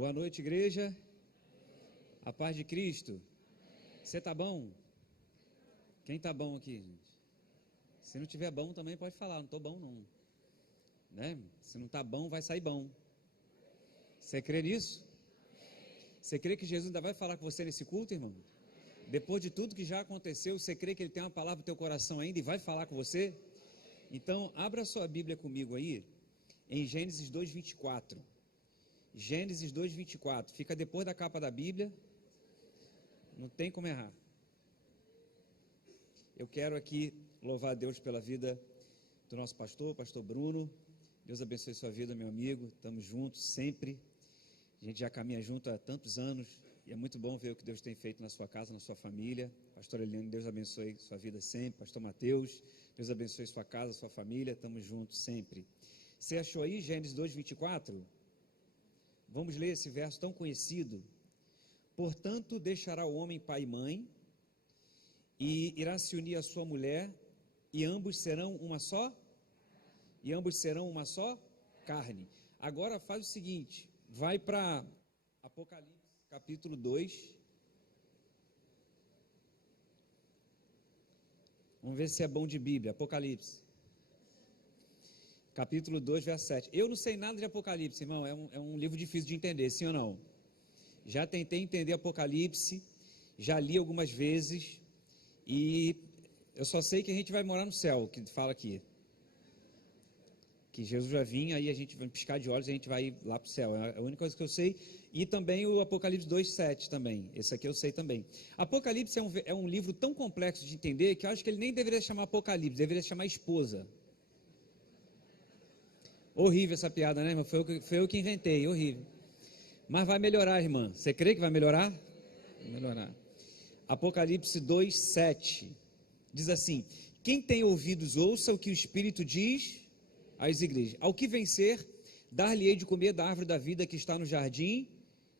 Boa noite, igreja. A paz de Cristo. Você está bom? Quem está bom aqui, gente? Se não tiver bom, também pode falar. Não estou bom, não. Né? Se não está bom, vai sair bom. Você crê nisso? Você crê que Jesus ainda vai falar com você nesse culto, irmão? Depois de tudo que já aconteceu, você crê que Ele tem uma palavra no teu coração ainda e vai falar com você? Então, abra sua Bíblia comigo aí, em Gênesis 2:24. Gênesis 2:24. Fica depois da capa da Bíblia. Não tem como errar. Eu quero aqui louvar a Deus pela vida do nosso pastor Bruno. Deus abençoe sua vida, meu amigo. Estamos juntos sempre. A gente já caminha junto há tantos anos. E é muito bom ver o que Deus tem feito na sua casa, na sua família. Pastor Eliane, Deus abençoe sua vida sempre. Pastor Mateus, Deus abençoe sua casa, sua família. Estamos juntos sempre. Você achou aí Gênesis 2:24? Vamos ler esse verso tão conhecido. Portanto, deixará o homem pai e mãe, e irá se unir à sua mulher, e ambos serão uma só? E ambos serão uma só carne. Agora faz o seguinte, vai para Apocalipse, capítulo 2. Vamos ver se é bom de Bíblia. Apocalipse. Capítulo 2, verso 7. Eu não sei nada de Apocalipse, irmão. É um livro difícil de entender, sim ou não? Já tentei entender Apocalipse, já li algumas vezes, e eu só sei que a gente vai morar no céu, que fala aqui. Que Jesus vai vir, aí a gente vai piscar de olhos e a gente vai lá para o céu. É a única coisa que eu sei. E também o Apocalipse 2:7 também. Esse aqui eu sei também. Apocalipse é um livro tão complexo de entender que eu acho que ele nem deveria chamar Apocalipse, deveria chamar esposa. Horrível essa piada, né, irmão? Foi eu que inventei, horrível. Mas vai melhorar, irmã. Você crê que vai melhorar? Vai melhorar. Apocalipse 2:7 diz assim: quem tem ouvidos, ouça o que o Espírito diz às igrejas. Ao que vencer, dar-lhe-ei de comer da árvore da vida que está no jardim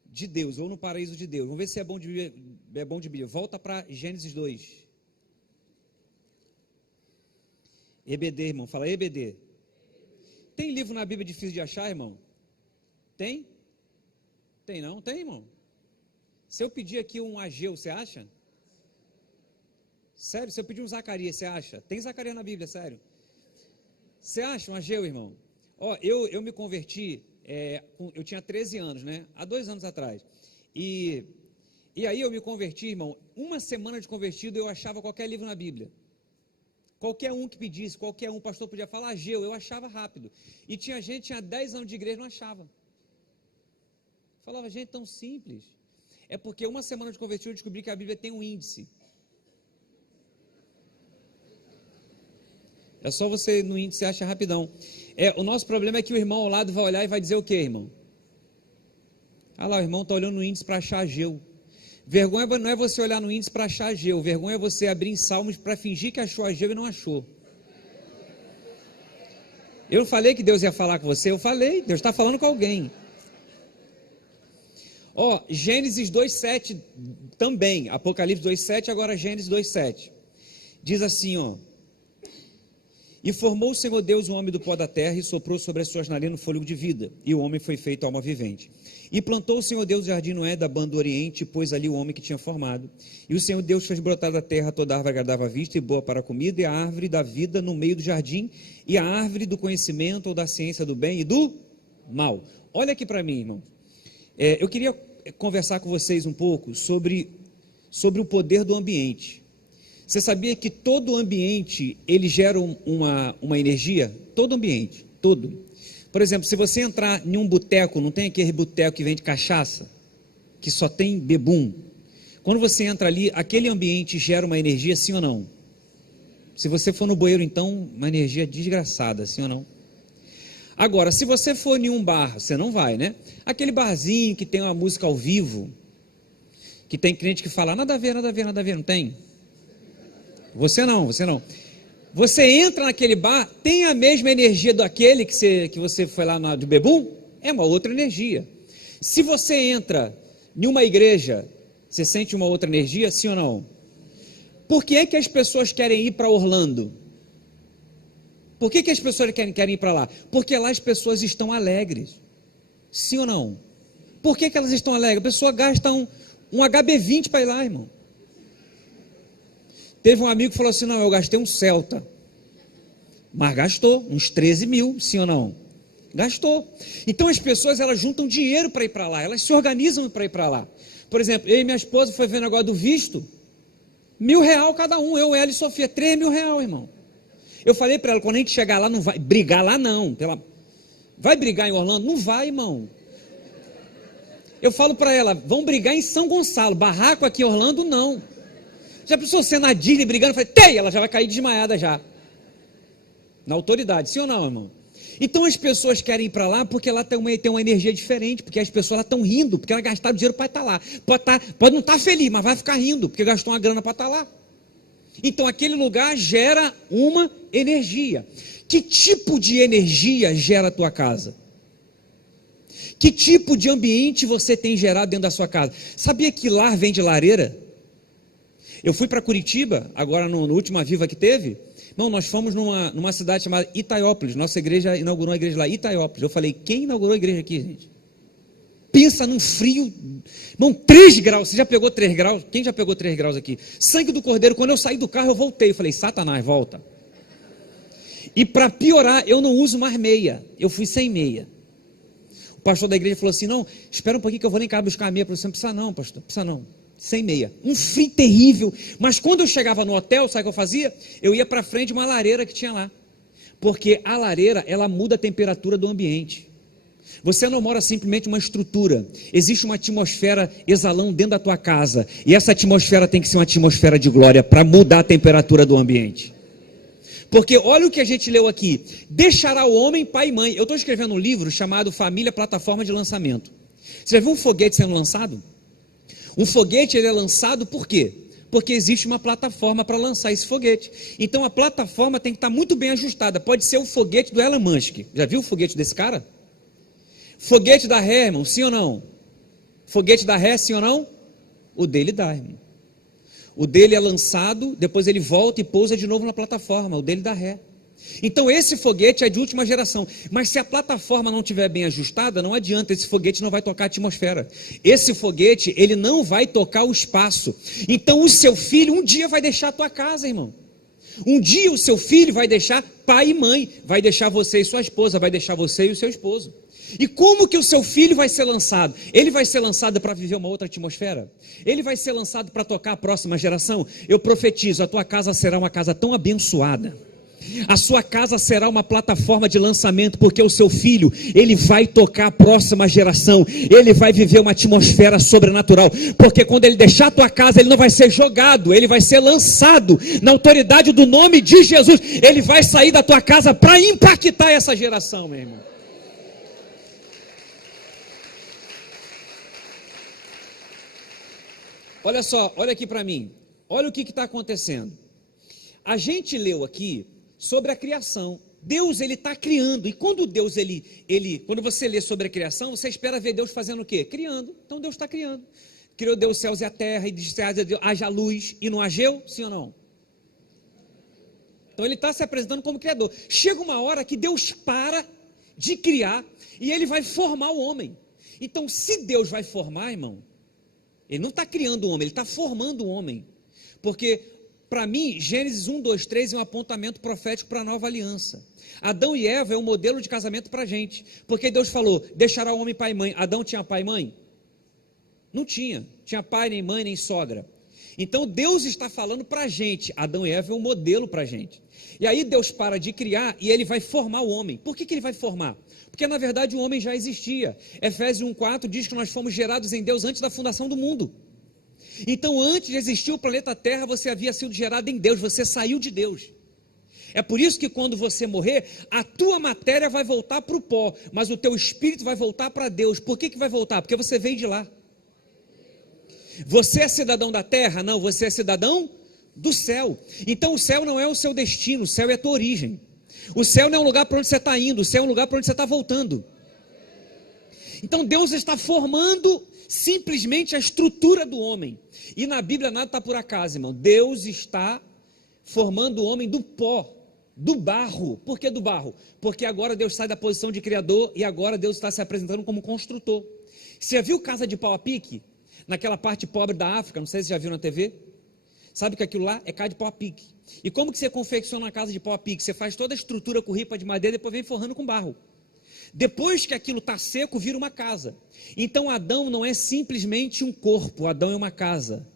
de Deus, ou no paraíso de Deus. Vamos ver se é bom de Bíblia. Volta para Gênesis 2. EBD, irmão. Fala EBD. Tem livro na Bíblia difícil de achar, irmão? Tem? Tem não? Tem, irmão? Se eu pedir aqui um Ageu, você acha? Sério? Se eu pedir um Zacarias, você acha? Tem Zacarias na Bíblia, sério? Você acha um Ageu, irmão? Ó, eu me converti, eu tinha 13 anos, né? Há 2 anos atrás. E aí eu me converti, irmão. Uma semana de convertido eu achava qualquer livro na Bíblia. Qualquer um que pedisse, qualquer um, o pastor podia falar Ageu, eu achava rápido. E tinha gente, tinha 10 anos de igreja, não achava. Falava, gente, tão simples. É porque uma semana de convertido eu descobri que a Bíblia tem um índice. É só você no índice acha rapidão. O nosso problema é que o irmão ao lado vai olhar e vai dizer o quê, irmão? Ah lá, o irmão está olhando no índice para achar Ageu. Vergonha não é você olhar no índice para achar Ageu. Vergonha é você abrir em Salmos para fingir que achou Ageu e não achou. Eu falei que Deus ia falar com você? Eu falei, Deus está falando com alguém. Ó, Gênesis 2:7 também, Apocalipse 2:7, agora Gênesis 2:7. Diz assim, ó: e formou o Senhor Deus o homem do pó da terra e soprou sobre as suas narinas o fôlego de vida, e o homem foi feito alma vivente. E plantou o Senhor Deus o jardim Noé da banda do Oriente, e pôs ali o homem que tinha formado. E o Senhor Deus fez brotar da terra toda árvore agradável à vista e boa para a comida, e a árvore da vida no meio do jardim, e a árvore do conhecimento ou da ciência do bem e do mal. Olha aqui para mim, irmão. Eu queria conversar com vocês um pouco sobre o poder do ambiente. Você sabia que todo ambiente, ele gera uma energia? Todo ambiente, todo. Por exemplo, se você entrar em um boteco, não tem aquele boteco que vende cachaça? Que só tem bebum. Quando você entra ali, aquele ambiente gera uma energia, sim ou não? Se você for no bueiro, então, uma energia desgraçada, sim ou não? Agora, se você for em um bar, você não vai, né? Aquele barzinho que tem uma música ao vivo, que tem crente que fala, nada a ver, nada a ver, nada a ver, não tem? Você não. Você entra naquele bar, tem a mesma energia daquele que você foi lá do bebum? É uma outra energia. Se você entra em uma igreja, você sente uma outra energia, sim ou não? Por que é que as pessoas querem ir para Orlando? Por que as pessoas querem ir para lá? Porque lá as pessoas estão alegres. Sim ou não? Por que elas estão alegres? A pessoa gasta um HB20 para ir lá, irmão. Teve um amigo que falou assim, não, eu gastei um Celta. Mas gastou, uns 13 mil, sim ou não? Gastou. Então as pessoas, elas juntam dinheiro para ir para lá, elas se organizam para ir para lá. Por exemplo, eu e minha esposa foi vendo agora do visto, R$1.000 cada um, eu, ela e Sofia, R$3.000, irmão. Eu falei para ela, quando a gente chegar lá, não vai brigar lá não. Vai brigar em Orlando? Não vai, irmão. Eu falo para ela, vão brigar em São Gonçalo, barraco aqui em Orlando, não. Já pensou você na Disney brigando? Eu falei, ela já vai cair desmaiada já. Na autoridade, sim ou não, irmão? Então as pessoas querem ir para lá porque lá tem uma energia diferente, porque as pessoas estão rindo, porque elas gastaram dinheiro para estar lá. Pode não estar feliz, mas vai ficar rindo, porque gastou uma grana para estar lá. Então aquele lugar gera uma energia. Que tipo de energia gera a tua casa? Que tipo de ambiente você tem gerado dentro da sua casa? Sabia que lar vem de lareira? Eu fui para Curitiba, agora no último Aviva que teve. Não, nós fomos numa cidade chamada Itaiópolis. Nossa igreja inaugurou a igreja lá, Itaiópolis. Eu falei, quem inaugurou a igreja aqui, gente? Pensa num frio, irmão, 3 graus. Você já pegou 3 graus? Quem já pegou 3 graus aqui? Sangue do Cordeiro. Quando eu saí do carro, eu voltei. Eu falei, Satanás, volta. E para piorar, eu não uso mais meia. Eu fui sem meia. O pastor da igreja falou assim, não, espera um pouquinho que eu vou nem cá buscar a meia para você. Não precisa não, pastor, precisa não. Sem meia. Um frio terrível. Mas quando eu chegava no hotel, sabe o que eu fazia? Eu ia para frente de uma lareira que tinha lá. Porque a lareira, ela muda a temperatura do ambiente. Você não mora simplesmente uma estrutura. Existe uma atmosfera exalando dentro da tua casa. E essa atmosfera tem que ser uma atmosfera de glória para mudar a temperatura do ambiente. Porque olha o que a gente leu aqui. Deixará o homem pai e mãe. Eu estou escrevendo um livro chamado Família Plataforma de Lançamento. Você já viu um foguete sendo lançado? Um foguete ele é lançado por quê? Porque existe uma plataforma para lançar esse foguete. Então a plataforma tem que estar muito bem ajustada. Pode ser o foguete do Elon Musk. Já viu o foguete desse cara? Foguete da ré, irmão, sim ou não? Foguete da ré, sim ou não? O dele dá, irmão. O dele é lançado, depois ele volta e pousa de novo na plataforma. O dele dá ré. Então esse foguete é de última geração. Mas se a plataforma não estiver bem ajustada, não adianta, esse foguete não vai tocar a atmosfera. Esse foguete, ele não vai tocar o espaço. Então o seu filho um dia vai deixar a tua casa, irmão. Um dia o seu filho vai deixar pai e mãe, vai deixar você e sua esposa, vai deixar você e o seu esposo. E como que o seu filho vai ser lançado? Ele vai ser lançado para viver uma outra atmosfera? Ele vai ser lançado para tocar a próxima geração? Eu profetizo, a tua casa será uma casa tão abençoada. A sua casa será uma plataforma de lançamento, porque o seu filho, ele vai tocar a próxima geração, ele vai viver uma atmosfera sobrenatural, porque quando ele deixar a tua casa, ele não vai ser jogado, ele vai ser lançado, na autoridade do nome de Jesus, ele vai sair da tua casa para impactar essa geração, meu irmão. Olha só, olha aqui para mim, olha o que está acontecendo. A gente leu aqui sobre a criação. Deus, ele está criando, e quando Deus, quando você lê sobre a criação, você espera ver Deus fazendo o quê? Criando. Então Deus está criando. Criou Deus os céus e a terra, e disse, haja luz, e não hageu, sim ou não? Então ele está se apresentando como criador. Chega uma hora que Deus para de criar, e ele vai formar o homem. Então se Deus vai formar, irmão, ele não está criando o homem, ele está formando o homem. Porque para mim, Gênesis 1, 2, 3 é um apontamento profético para a nova aliança. Adão e Eva é um modelo de casamento para a gente. Porque Deus falou, deixará o homem pai e mãe. Adão tinha pai e mãe? Não tinha. Tinha pai, nem mãe, nem sogra. Então Deus está falando para a gente. Adão e Eva é um modelo para a gente. E aí Deus para de criar e ele vai formar o homem. Por que ele vai formar? Porque na verdade o homem já existia. Efésios 1,4 diz que nós fomos gerados em Deus antes da fundação do mundo. Então antes de existir o planeta Terra, você havia sido gerado em Deus, você saiu de Deus. É por isso que quando você morrer, a tua matéria vai voltar para o pó, mas o teu espírito vai voltar para Deus. Por que vai voltar? Porque você veio de lá. Você é cidadão da terra? Não, você é cidadão do céu. Então o céu não é o seu destino, o céu é a tua origem. O céu não é um lugar para onde você está indo, o céu é um lugar para onde você está voltando. Então Deus está formando simplesmente a estrutura do homem. E na Bíblia nada está por acaso, irmão. Deus está formando o homem do pó, do barro. Por que do barro? Porque agora Deus sai da posição de criador e agora Deus está se apresentando como construtor. Você já viu casa de pau a pique? Naquela parte pobre da África, não sei se você já viu na TV. Sabe que aquilo lá é casa de pau a pique. E como que você confecciona uma casa de pau a pique? Você faz toda a estrutura com ripa de madeira e depois vem forrando com barro. Depois que aquilo está seco, vira uma casa. Então Adão não é simplesmente um corpo, Adão é uma casa,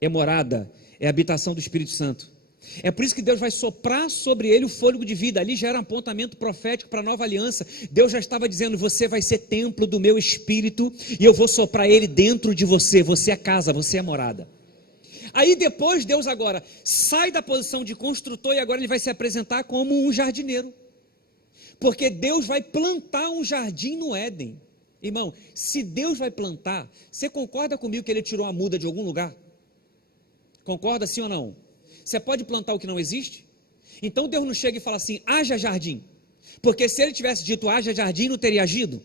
é morada, é habitação do Espírito Santo. É por isso que Deus vai soprar sobre ele o fôlego de vida. Ali já era um apontamento profético para a nova aliança. Deus já estava dizendo: você vai ser templo do meu Espírito e eu vou soprar ele dentro de você. Você é casa, você é morada. Aí depois Deus agora sai da posição de construtor e agora ele vai se apresentar como um jardineiro. Porque Deus vai plantar um jardim no Éden. Irmão, se Deus vai plantar, você concorda comigo que ele tirou a muda de algum lugar? Concorda sim ou não? Você pode plantar o que não existe? Então Deus não chega e fala assim: haja jardim. Porque se ele tivesse dito haja jardim, não teria agido?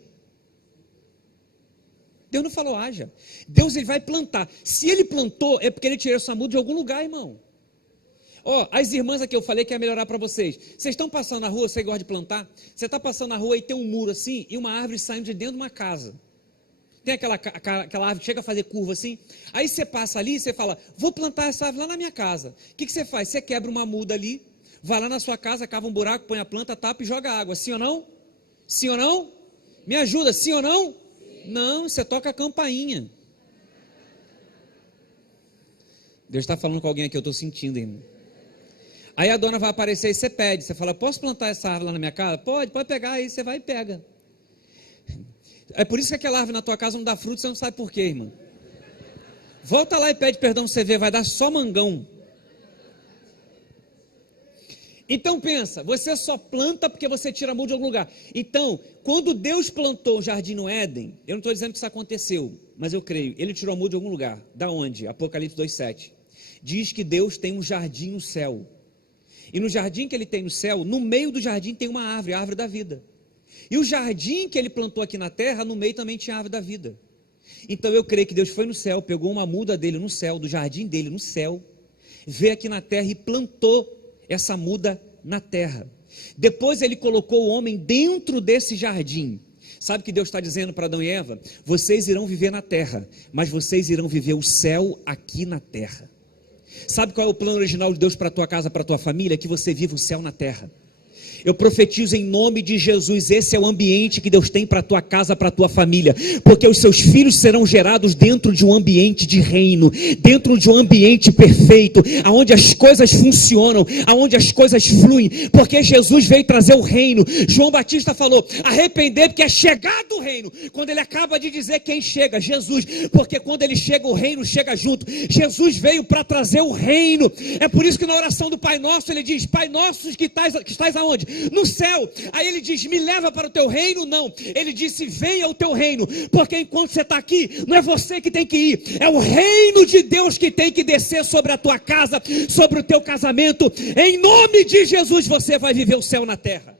Deus não falou haja. Deus ele vai plantar. Se ele plantou, é porque ele tirou essa muda de algum lugar, irmão. Ó, as irmãs aqui eu falei que ia melhorar para vocês. Vocês estão passando na rua, você gosta de plantar? Você está passando na rua e tem um muro assim e uma árvore saindo de dentro de uma casa. Tem aquela árvore que chega a fazer curva assim. Aí você passa ali e você fala: vou plantar essa árvore lá na minha casa. O que você faz? Você quebra uma muda ali, vai lá na sua casa, cava um buraco, põe a planta, tapa e joga água. Sim ou não? Sim ou não? Me ajuda, sim ou não? Sim. Não, você toca a campainha. Deus está falando com alguém aqui, eu estou sentindo, irmão. Aí a dona vai aparecer e você pede, você fala: posso plantar essa árvore lá na minha casa? Pode pegar, aí você vai e pega. É por isso que aquela árvore na tua casa não dá fruto, você não sabe por quê, irmão. Volta lá e pede perdão, você vê, vai dar só mangão. Então pensa, você só planta porque você tira a muda de algum lugar. Então, quando Deus plantou o jardim no Éden, eu não estou dizendo que isso aconteceu, mas eu creio, ele tirou a muda de algum lugar. Da onde? Apocalipse 2,7. Diz que Deus tem um jardim no céu. E no jardim que ele tem no céu, no meio do jardim tem uma árvore, a árvore da vida. E o jardim que ele plantou aqui na terra, no meio também tinha a árvore da vida. Então eu creio que Deus foi no céu, pegou uma muda dele no céu, do jardim dele no céu, veio aqui na terra e plantou essa muda na terra. Depois ele colocou o homem dentro desse jardim. Sabe o que Deus está dizendo para Adão e Eva? Vocês irão viver na terra, mas vocês irão viver o céu aqui na terra. Sabe qual é o plano original de Deus para a tua casa, para a tua família? Que você viva o céu na terra. Eu profetizo em nome de Jesus, esse é o ambiente que Deus tem para a tua casa, para a tua família, porque os seus filhos serão gerados dentro de um ambiente de reino, dentro de um ambiente perfeito, aonde as coisas funcionam, aonde as coisas fluem, porque Jesus veio trazer o reino. João Batista falou: arrepender porque é chegado o reino. Quando ele acaba de dizer quem chega, Jesus, porque quando ele chega o reino chega junto. Jesus veio para trazer o reino. É por isso que na oração do Pai Nosso ele diz: Pai Nosso que estás aonde? No céu. Aí ele diz: me leva para o teu reino? Não, ele disse: venha o teu reino, porque enquanto você está aqui, não é você que tem que ir, é o reino de Deus que tem que descer sobre a tua casa, sobre o teu casamento. Em nome de Jesus você vai viver o céu na terra.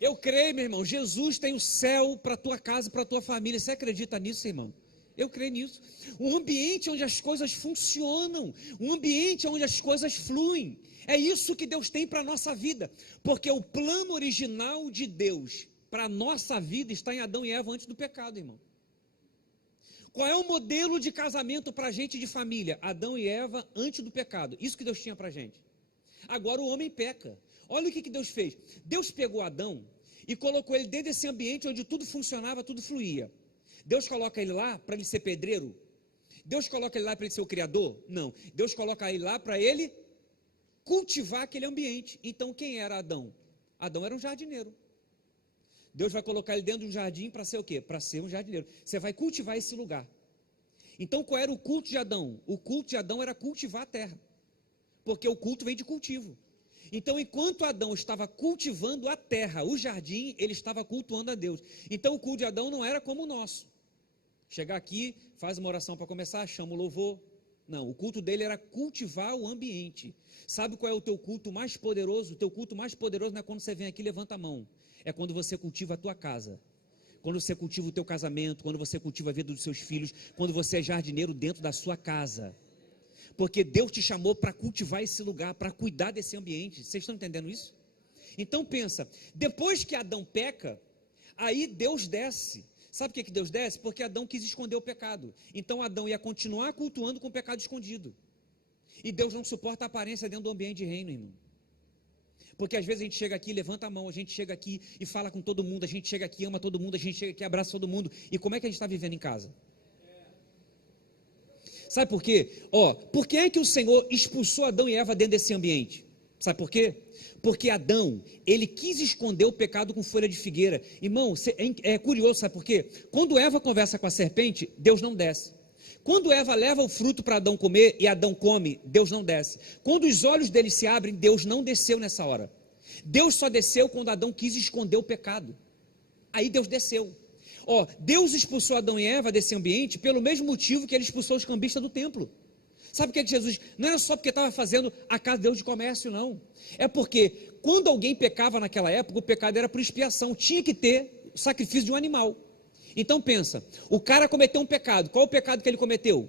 Eu creio, meu irmão, Jesus tem o céu para a tua casa, para a tua família. Você acredita nisso, irmão? Eu creio nisso. Um ambiente onde as coisas funcionam, um ambiente onde as coisas fluem. É isso que Deus tem para a nossa vida, porque o plano original de Deus para a nossa vida está em Adão e Eva antes do pecado, irmão. Qual é o modelo de casamento para a gente de família? Adão e Eva antes do pecado. Isso que Deus tinha para a gente. Agora o homem peca. Olha o que Deus fez. Deus pegou Adão e colocou ele dentro desse ambiente onde tudo funcionava, tudo fluía. Deus coloca ele lá para ele ser pedreiro? Deus coloca ele lá para ele ser o criador? Não. Deus coloca ele lá para ele cultivar aquele ambiente. Então quem era Adão? Adão era um jardineiro. Deus vai colocar ele dentro de um jardim para ser o quê? Para ser um jardineiro. Você vai cultivar esse lugar. Então qual era o culto de Adão? O culto de Adão era cultivar a terra. Porque o culto vem de cultivo. Então, enquanto Adão estava cultivando a terra, o jardim, ele estava cultuando a Deus. Então, o culto de Adão não era como o nosso. Chegar aqui, faz uma oração para começar, chama o louvor. Não, o culto dele era cultivar o ambiente. Sabe qual é o teu culto mais poderoso? O teu culto mais poderoso não é quando você vem aqui e levanta a mão. É quando você cultiva a tua casa. Quando você cultiva o teu casamento, quando você cultiva a vida dos seus filhos, quando você é jardineiro dentro da sua casa. Porque Deus te chamou para cultivar esse lugar, para cuidar desse ambiente. Vocês estão entendendo isso? Então pensa, depois que Adão peca, aí Deus desce. Sabe por que Deus desce? Porque Adão quis esconder o pecado. Então Adão ia continuar cultuando com o pecado escondido. E Deus não suporta a aparência dentro do ambiente de reino, irmão. Porque às vezes a gente chega aqui, levanta a mão, a gente chega aqui e fala com todo mundo, a gente chega aqui, ama todo mundo, a gente chega aqui, abraça todo mundo. E como é que a gente está vivendo em casa? Sabe por quê? Por que é que o Senhor expulsou Adão e Eva dentro desse ambiente? Sabe por quê? Porque Adão, ele quis esconder o pecado com folha de figueira. Irmão, é curioso, sabe por quê? Quando Eva conversa com a serpente, Deus não desce. Quando Eva leva o fruto para Adão comer e Adão come, Deus não desce. Quando os olhos dele se abrem, Deus não desceu nessa hora. Deus só desceu quando Adão quis esconder o pecado. Aí Deus desceu. Deus expulsou Adão e Eva desse ambiente pelo mesmo motivo que ele expulsou os cambistas do templo. Sabe o que é que Jesus... Não era só porque estava fazendo a casa de Deus de comércio, não. É porque quando alguém pecava naquela época, o pecado era por expiação. Tinha que ter o sacrifício de um animal. Então pensa, o cara cometeu um pecado. Qual o pecado que ele cometeu?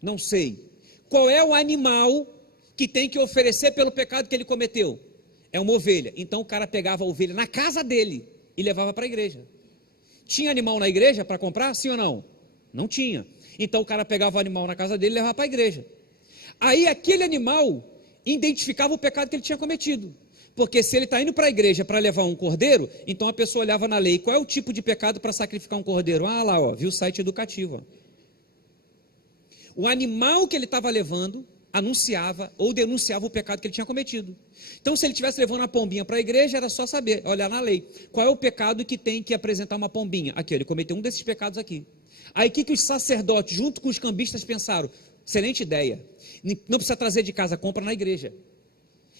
Não sei. Qual é o animal que tem que oferecer pelo pecado que ele cometeu? É uma ovelha. Então o cara pegava a ovelha na casa dele e levava para a igreja. Tinha animal na igreja para comprar? Sim ou não? Não tinha. Então o cara pegava o animal na casa dele e levava para a igreja. Aí aquele animal identificava o pecado que ele tinha cometido. Porque se ele está indo para a igreja para levar um cordeiro, então a pessoa olhava na lei, qual é o tipo de pecado para sacrificar um cordeiro? Ah lá, viu o site educativo. O animal que ele estava levando anunciava ou denunciava o pecado que ele tinha cometido. Então se ele estivesse levando uma pombinha para a igreja, era só saber, olhar na lei, qual é o pecado que tem que apresentar uma pombinha? Aqui, ele cometeu um desses pecados aqui. Aí o que os sacerdotes, junto com os cambistas, pensaram? Excelente ideia, não precisa trazer de casa, compra na igreja.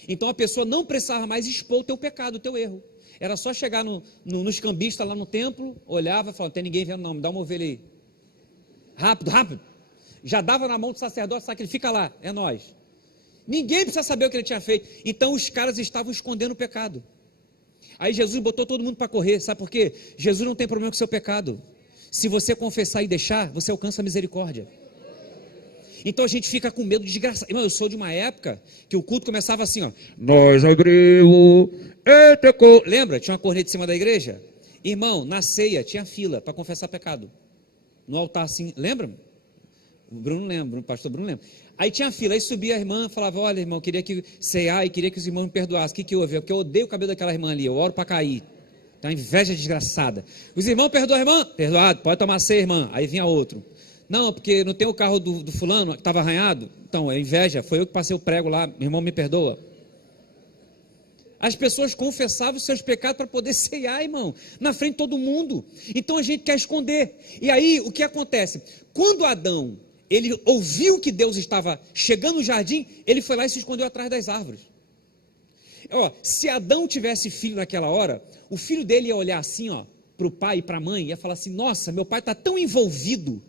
Então a pessoa não precisava mais expor o teu pecado, o teu erro. Era só chegar nos cambistas lá no templo, olhava e falava, não tem ninguém vendo não, me dá uma ovelha aí. Rápido, rápido. Já dava na mão do sacerdote, sacrifica lá, é nós. Ninguém precisa saber o que ele tinha feito. Então os caras estavam escondendo o pecado. Aí Jesus botou todo mundo para correr, sabe por quê? Jesus não tem problema com o seu pecado. Se você confessar e deixar, você alcança a misericórdia. Então a gente fica com medo de desgraçar. Irmão, eu sou de uma época que o culto começava assim, nós abrimos, lembra? Tinha uma corneta em cima da igreja? Irmão, na ceia tinha fila para confessar pecado. No altar assim, lembra? O Bruno lembra, o pastor Bruno lembra. Aí tinha fila, aí subia a irmã, falava, olha irmão, queria que ceiar e queria que os irmãos me perdoassem. O que houve? Porque eu odeio o cabelo daquela irmã ali, eu oro para cair. Tem uma inveja desgraçada. Os irmãos perdoam a irmã? Perdoado, pode tomar ceia, irmã. Aí vinha outro. Não, porque não tem o carro do fulano que estava arranhado. Então, é inveja, foi eu que passei o prego lá, meu irmão me perdoa. As pessoas confessavam os seus pecados para poder ceiar, irmão, na frente de todo mundo. Então a gente quer esconder. E aí, o que acontece? Quando Adão, ele ouviu que Deus estava chegando no jardim, ele foi lá e se escondeu atrás das árvores. Se Adão tivesse filho naquela hora, o filho dele ia olhar assim, para o pai e para a mãe, ia falar assim, nossa, meu pai está tão envolvido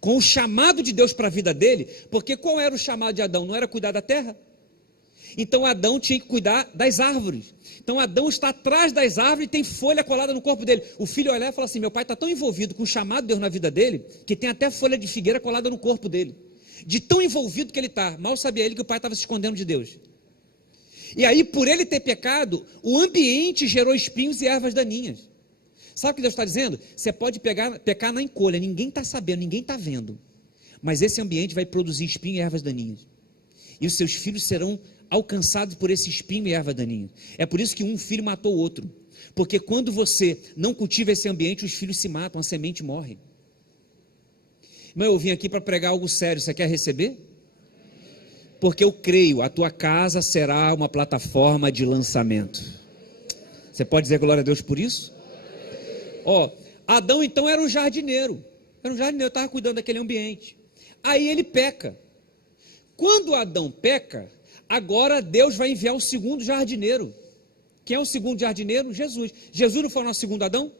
com o chamado de Deus para a vida dele, porque qual era o chamado de Adão? Não era cuidar da terra? Então Adão tinha que cuidar das árvores. Então Adão está atrás das árvores e tem folha colada no corpo dele. O filho olha e fala assim, meu pai está tão envolvido com o chamado de Deus na vida dele, que tem até folha de figueira colada no corpo dele. De tão envolvido que ele está, mal sabia ele que o pai estava se escondendo de Deus. E aí, por ele ter pecado, o ambiente gerou espinhos e ervas daninhas. Sabe o que Deus está dizendo? Você pode pecar na encolha, ninguém está sabendo, ninguém está vendo. Mas esse ambiente vai produzir espinho e ervas daninhas. E os seus filhos serão alcançados por esse espinho e erva daninha. É por isso que um filho matou o outro. Porque quando você não cultiva esse ambiente, os filhos se matam, a semente morre. Mas eu vim aqui para pregar algo sério, você quer receber? Porque eu creio, a tua casa será uma plataforma de lançamento. Você pode dizer glória a Deus por isso? Adão então era um jardineiro. Estava cuidando daquele ambiente. Aí ele peca. Quando Adão peca, agora Deus vai enviar o segundo jardineiro. Quem é o segundo jardineiro? Jesus. Jesus não foi o nosso segundo Adão?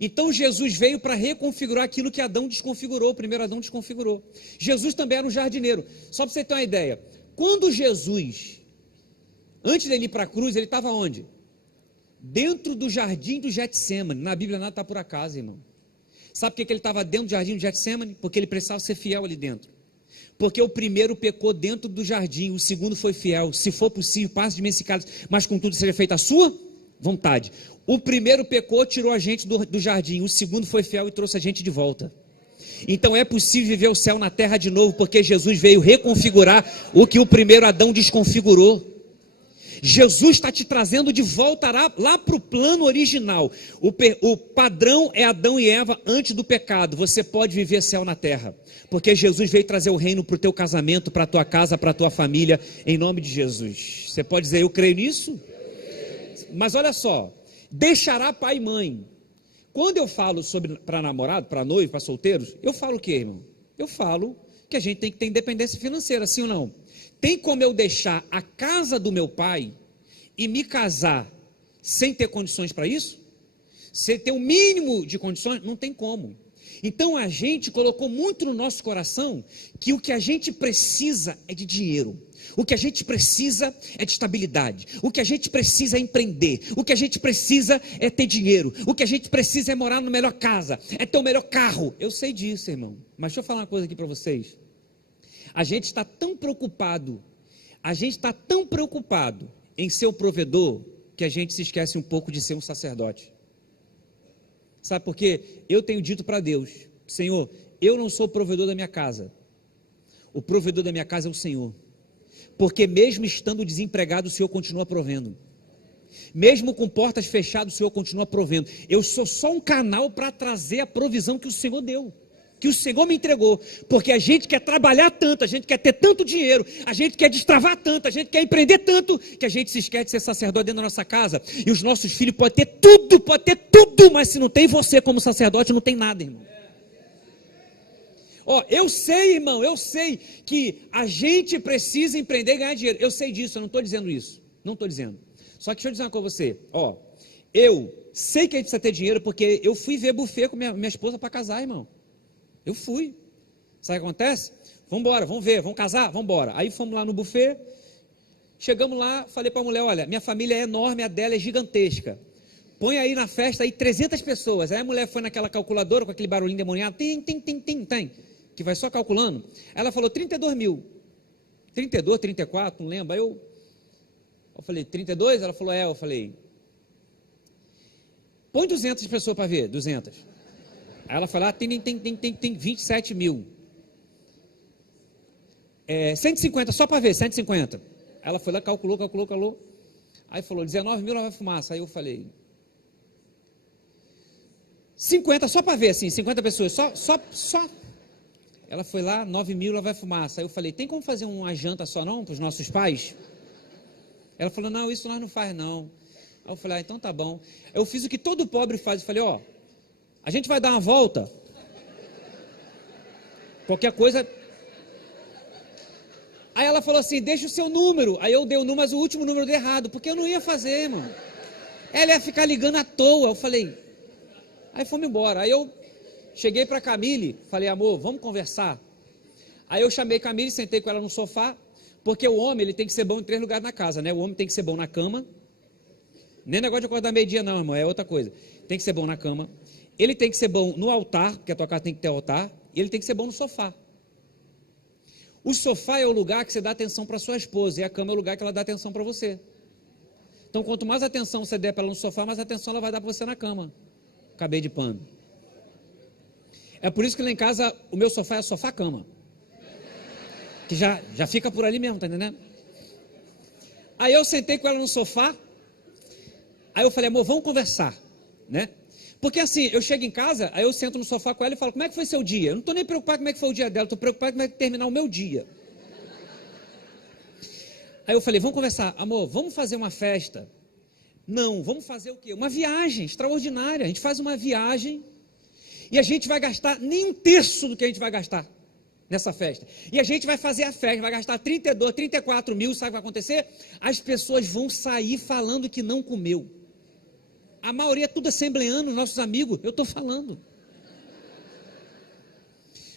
Então Jesus veio para reconfigurar aquilo que Adão desconfigurou, o primeiro Adão desconfigurou. Jesus também era um jardineiro. Só para você ter uma ideia, quando Jesus, antes de ele ir para a cruz, ele estava onde? Dentro do jardim do Getsemane. Na Bíblia nada está por acaso, irmão. Sabe por que ele estava dentro do jardim do Getsemane? Porque ele precisava ser fiel ali dentro. Porque o primeiro pecou dentro do jardim, o segundo foi fiel. Se for possível, passe de mim esse cálice, mas contudo seja feita a sua vontade. O primeiro pecou, tirou a gente do jardim, o segundo foi fiel e trouxe a gente de volta. Então é possível viver o céu na terra de novo, porque Jesus veio reconfigurar o que o primeiro Adão desconfigurou. Jesus está te trazendo de volta lá para o plano original. O padrão é Adão e Eva antes do pecado. Você pode viver céu na terra, porque Jesus veio trazer o reino para o teu casamento, para a tua casa, para a tua família, em nome de Jesus. Você pode dizer, eu creio nisso? Mas olha só, deixará pai e mãe. Quando eu falo sobre para namorado, para noivo, para solteiros, eu falo o quê, irmão? Eu falo que a gente tem que ter independência financeira, sim ou não? Tem como eu deixar a casa do meu pai e me casar sem ter condições para isso? Sem ter o mínimo de condições? Não tem como. Então a gente colocou muito no nosso coração que o que a gente precisa é de dinheiro. O que a gente precisa é de estabilidade. O que a gente precisa é empreender. O que a gente precisa é ter dinheiro. O que a gente precisa é morar na melhor casa, é ter o melhor carro. Eu sei disso, irmão. Mas deixa eu falar uma coisa aqui para vocês. A gente está tão preocupado em ser o provedor, que a gente se esquece um pouco de ser um sacerdote. Sabe por quê? Eu tenho dito para Deus, Senhor, eu não sou o provedor da minha casa. O provedor da minha casa é o Senhor. Porque mesmo estando desempregado, o Senhor continua provendo. Mesmo com portas fechadas, o Senhor continua provendo. Eu sou só um canal para trazer a provisão que o Senhor deu, que o Senhor me entregou, porque a gente quer trabalhar tanto, a gente quer ter tanto dinheiro, a gente quer destravar tanto, a gente quer empreender tanto, que a gente se esquece de ser sacerdote dentro da nossa casa, e os nossos filhos podem ter tudo, mas se não tem você como sacerdote, não tem nada, irmão. Eu sei, irmão, eu sei que a gente precisa empreender e ganhar dinheiro, eu sei disso, eu não estou dizendo isso, não estou dizendo, só que deixa eu dizer uma coisa para você, eu sei que a gente precisa ter dinheiro, porque eu fui ver buffet com minha esposa para casar, irmão. Eu fui. Sabe o que acontece? Vamos embora, vamos ver, vamos casar? Vamos embora. Aí fomos lá no buffet, chegamos lá, falei para a mulher, olha, minha família é enorme, a dela é gigantesca. Põe aí na festa aí 300 pessoas. Aí a mulher foi naquela calculadora com aquele barulhinho demoniado, tem, que vai só calculando. Ela falou 32 mil. 32, 34, não lembro. Aí eu falei, 32? Ela falou, eu falei, põe 200 pessoas para ver, 200. Aí ela falou, tem 27 mil. 150, só para ver, 150. Ela foi lá, calculou. Aí falou, 19 mil, ela vai fumaça. Aí eu falei, 50, só para ver, assim, 50 pessoas, só. Ela foi lá, 9 mil, ela vai fumaça. Aí eu falei, tem como fazer uma janta só não, para os nossos pais? Ela falou, não, isso nós não faz não. Aí eu falei, então tá bom. Eu fiz o que todo pobre faz, eu falei, a gente vai dar uma volta, qualquer coisa. Aí ela falou assim, deixa o seu número. Aí eu dei o número, mas o último número deu errado, porque eu não ia fazer, irmão. Ela ia ficar ligando à toa. Eu falei, aí fomos embora. Aí eu cheguei para a Camille, falei, amor, vamos conversar. Aí eu chamei a Camille, sentei com ela no sofá, porque o homem, ele tem que ser bom em 3 lugares na casa, né? O homem tem que ser bom na cama, nem negócio de acordar meio-dia não, irmão, é outra coisa. Tem que ser bom na cama, ele tem que ser bom no altar, porque a tua casa tem que ter altar, e ele tem que ser bom no sofá. O sofá é o lugar que você dá atenção para sua esposa, e a cama é o lugar que ela dá atenção para você. Então, quanto mais atenção você der para ela no sofá, mais atenção ela vai dar para você na cama. Acabei de pano. É por isso que lá em casa, o meu sofá é sofá-cama. Que já fica por ali mesmo, tá entendendo? Aí eu sentei com ela no sofá, aí eu falei, amor, vamos conversar, né? Porque assim, eu chego em casa, aí eu sento no sofá com ela e falo, como é que foi seu dia? Eu não estou nem preocupado como é que foi o dia dela, estou preocupado como é que terminar o meu dia. Aí eu falei, vamos conversar, amor, vamos fazer uma festa? Não, vamos fazer o quê? Uma viagem extraordinária, a gente faz uma viagem e a gente vai gastar nem 1/3 do que a gente vai gastar nessa festa. E a gente vai fazer a festa, vai gastar 32, 34 mil, sabe o que vai acontecer? As pessoas vão sair falando que não comeu. A maioria é tudo assembleano, nossos amigos, eu estou falando.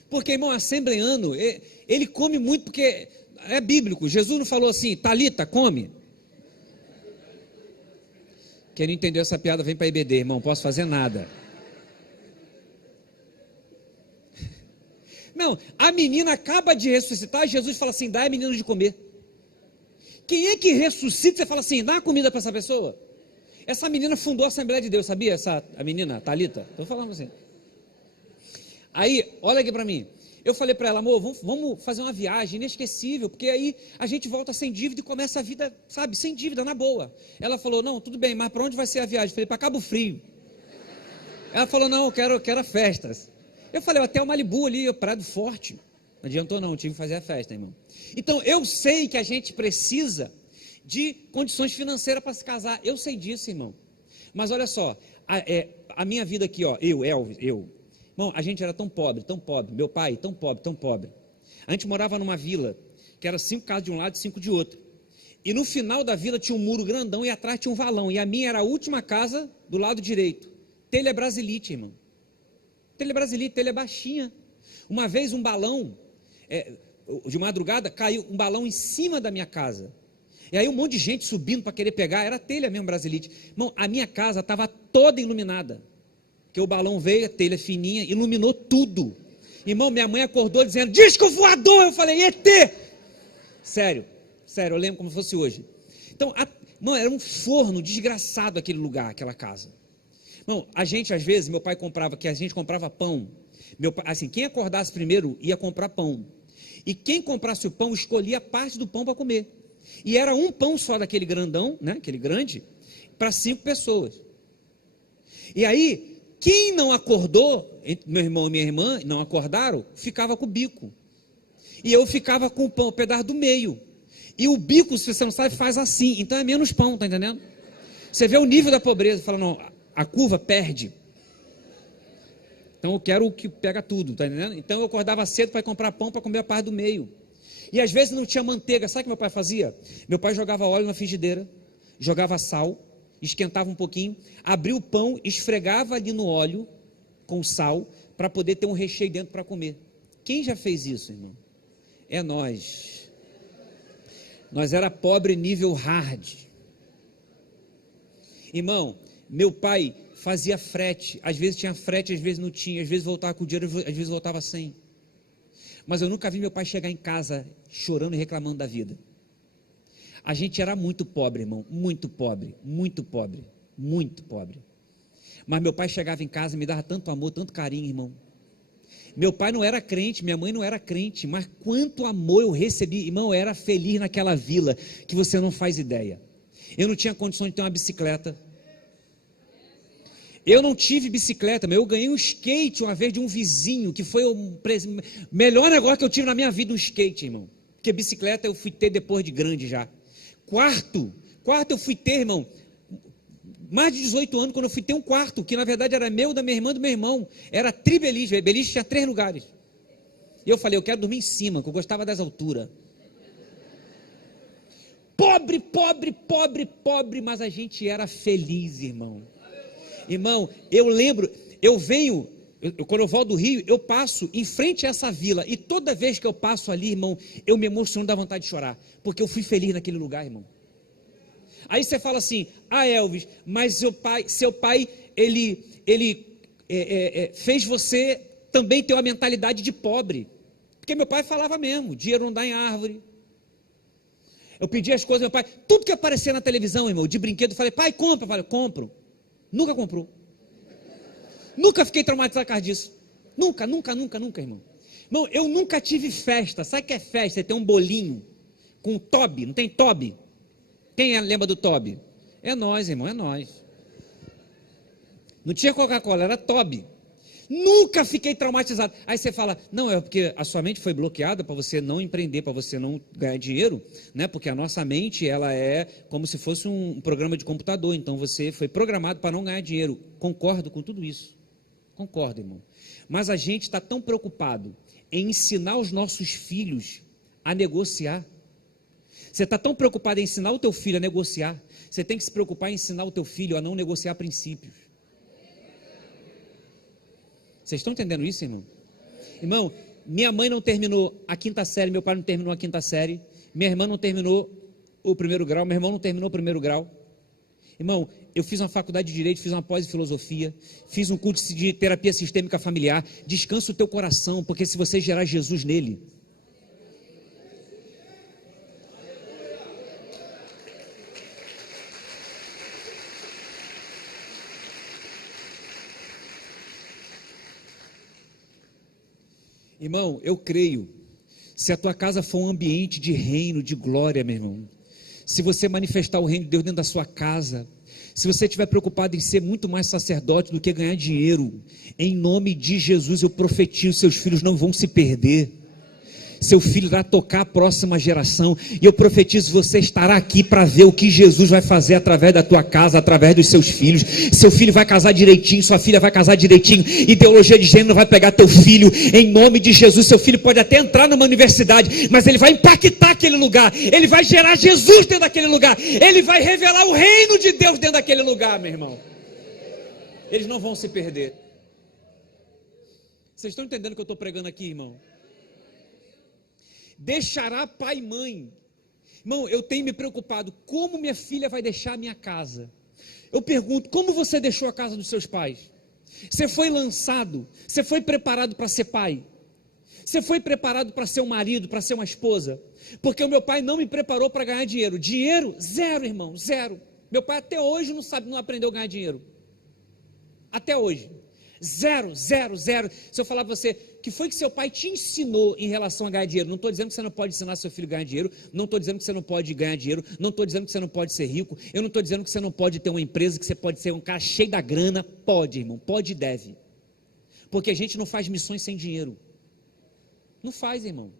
Porque, irmão, assembleano, ele come muito porque é bíblico. Jesus não falou assim, Talita, come. Quem não entendeu essa piada, vem para a IBD, irmão, não posso fazer nada. Não, A menina acaba de ressuscitar, Jesus fala assim, dá a menina de comer. Quem é que ressuscita? Você fala assim, dá comida para essa pessoa. Essa menina fundou a Assembleia de Deus, sabia? A menina, Thalita, estou falando assim. Aí, olha aqui para mim. Eu falei para ela, amor, vamos fazer uma viagem inesquecível, porque aí a gente volta sem dívida e começa a vida, sabe, sem dívida, na boa. Ela falou, não, tudo bem, mas para onde vai ser a viagem? Eu falei, para Cabo Frio. Ela falou, não, eu quero festas. Eu falei, até o Malibu ali, o Praia do Forte. Não adiantou não, tive que fazer a festa, irmão. Então, eu sei que a gente precisa de condições financeiras para se casar. Eu sei disso, irmão. Mas olha só, a minha vida aqui, ó, Elvis, irmão, a gente era tão pobre, meu pai tão pobre. A gente morava numa vila, que era 5 casas de um lado e 5 de outro. E no final da vila tinha um muro grandão e atrás tinha um valão. E a minha era a última casa do lado direito. Telha brasilite, irmão. Telha brasilite, telha baixinha. Uma vez um balão, de madrugada, caiu um balão em cima da minha casa. E aí um monte de gente subindo para querer pegar, era telha mesmo brasilite. Irmão, a minha casa estava toda iluminada. Porque o balão veio, a telha fininha, iluminou tudo. Irmão, minha mãe acordou dizendo, disco voador! Eu falei, ET! Sério, eu lembro como fosse hoje. Então, mano, era um forno desgraçado aquele lugar, aquela casa. Não, a gente às vezes, meu pai comprava, que a gente comprava pão. Meu pai, assim, quem acordasse primeiro ia comprar pão. E quem comprasse o pão escolhia parte do pão para comer. E era um pão só daquele grandão, né, aquele grande, para 5 pessoas. E aí, quem não acordou, meu irmão e minha irmã, não acordaram, ficava com o bico. E eu ficava com o pão, o pedaço do meio. E o bico, se você não sabe, faz assim. Então é menos pão, tá entendendo? Você vê o nível da pobreza, fala, não, a curva perde. Então eu quero o que pega tudo, tá entendendo? Então eu acordava cedo para comprar pão para comer a parte do meio. E às vezes não tinha manteiga, sabe o que meu pai fazia? Meu pai jogava óleo na frigideira, jogava sal, esquentava um pouquinho, abria o pão, esfregava ali no óleo com sal, para poder ter um recheio dentro para comer. Quem já fez isso, irmão? É nós. Nós era pobre nível hard. Irmão, meu pai fazia frete, às vezes tinha frete, às vezes não tinha, às vezes voltava com dinheiro, às vezes voltava sem. Mas eu nunca vi meu pai chegar em casa chorando e reclamando da vida. A gente era muito pobre, irmão, muito pobre. Mas meu pai chegava em casa e me dava tanto amor, tanto carinho, irmão. Meu pai não era crente, minha mãe não era crente, mas quanto amor eu recebi, irmão, eu era feliz naquela vila, que você não faz ideia. Eu não tinha condição de ter uma bicicleta. Eu não tive bicicleta, mas eu ganhei um skate uma vez de um vizinho, que foi o melhor negócio que eu tive na minha vida, um skate, irmão. Porque bicicleta eu fui ter depois de grande já. Quarto eu fui ter, irmão, mais de 18 anos, quando eu fui ter um quarto, que na verdade era meu, da minha irmã, do meu irmão. Era tribeliche, beliche tinha 3 lugares. E eu falei, eu quero dormir em cima, que eu gostava das alturas. Pobre, mas a gente era feliz, irmão. Irmão, eu lembro, quando eu volto do Rio, eu passo em frente a essa vila, e toda vez que eu passo ali, irmão, eu me emociono, dá vontade de chorar, porque eu fui feliz naquele lugar, irmão. Aí você fala assim, Elvis, mas seu pai ele fez você também ter uma mentalidade de pobre, porque meu pai falava mesmo, dinheiro não dá em árvore. Eu pedi as coisas, meu pai, tudo que aparecia na televisão, irmão, de brinquedo, eu falei, pai, compra, eu falei, compro. Nunca comprou. Nunca fiquei traumatizado por causa disso. Nunca, irmão. Irmão, eu nunca tive festa. Sabe o que é festa? Você tem um bolinho com Toby, não tem Toby? Quem lembra do Toby? É nós, irmão, é nós. Não tinha Coca-Cola, era Toby. Nunca fiquei traumatizado. Aí você fala, não, é porque a sua mente foi bloqueada para você não empreender, para você não ganhar dinheiro, né? Porque a nossa mente, ela é como se fosse um programa de computador, então você foi programado para não ganhar dinheiro. Concordo com tudo isso. Concordo, irmão. Mas a gente está tão preocupado em ensinar os nossos filhos a negociar. Você está tão preocupado em ensinar o teu filho a negociar. Você tem que se preocupar em ensinar o teu filho a não negociar princípios. Vocês estão entendendo isso, irmão? Irmão, minha mãe não terminou a 5ª série, meu pai não terminou a 5ª série, minha irmã não terminou o 1º grau, meu irmão não terminou o 1º grau. Irmão, eu fiz uma faculdade de Direito, fiz uma pós em Filosofia, fiz um curso de terapia sistêmica familiar. Descansa o teu coração, porque se você gerar Jesus nele... Irmão, eu creio, se a tua casa for um ambiente de reino, de glória, meu irmão, se você manifestar o reino de Deus dentro da sua casa, se você estiver preocupado em ser muito mais sacerdote do que ganhar dinheiro, em nome de Jesus eu profetizo, seus filhos não vão se perder. Seu filho irá tocar a próxima geração, e eu profetizo, você estará aqui para ver o que Jesus vai fazer através da tua casa, através dos seus filhos. Seu filho vai casar direitinho, sua filha vai casar direitinho, ideologia de gênero não vai pegar teu filho, em nome de Jesus. Seu filho pode até entrar numa universidade, mas ele vai impactar aquele lugar, ele vai gerar Jesus dentro daquele lugar, ele vai revelar o reino de Deus dentro daquele lugar, meu irmão. Eles não vão se perder. Vocês estão entendendo o que eu estou pregando aqui, irmão? Deixará pai e mãe. Irmão, eu tenho me preocupado, como minha filha vai deixar a minha casa? Eu pergunto, como você deixou a casa dos seus pais? Você foi lançado, você foi preparado para ser pai? Você foi preparado para ser um marido, para ser uma esposa? Porque o meu pai não me preparou para ganhar dinheiro. Dinheiro, zero, irmão, zero. Meu pai até hoje não sabe, não aprendeu a ganhar dinheiro. Até hoje. Zero, zero, zero. Se eu falar para você, que foi que seu pai te ensinou em relação a ganhar dinheiro? Não estou dizendo que você não pode ensinar seu filho a ganhar dinheiro, não estou dizendo que você não pode ganhar dinheiro, não estou dizendo que você não pode ser rico, eu não estou dizendo que você não pode ter uma empresa, que você pode ser um cara cheio da grana. Pode, irmão, pode e deve. Porque a gente não faz missões sem dinheiro. Não faz, irmão.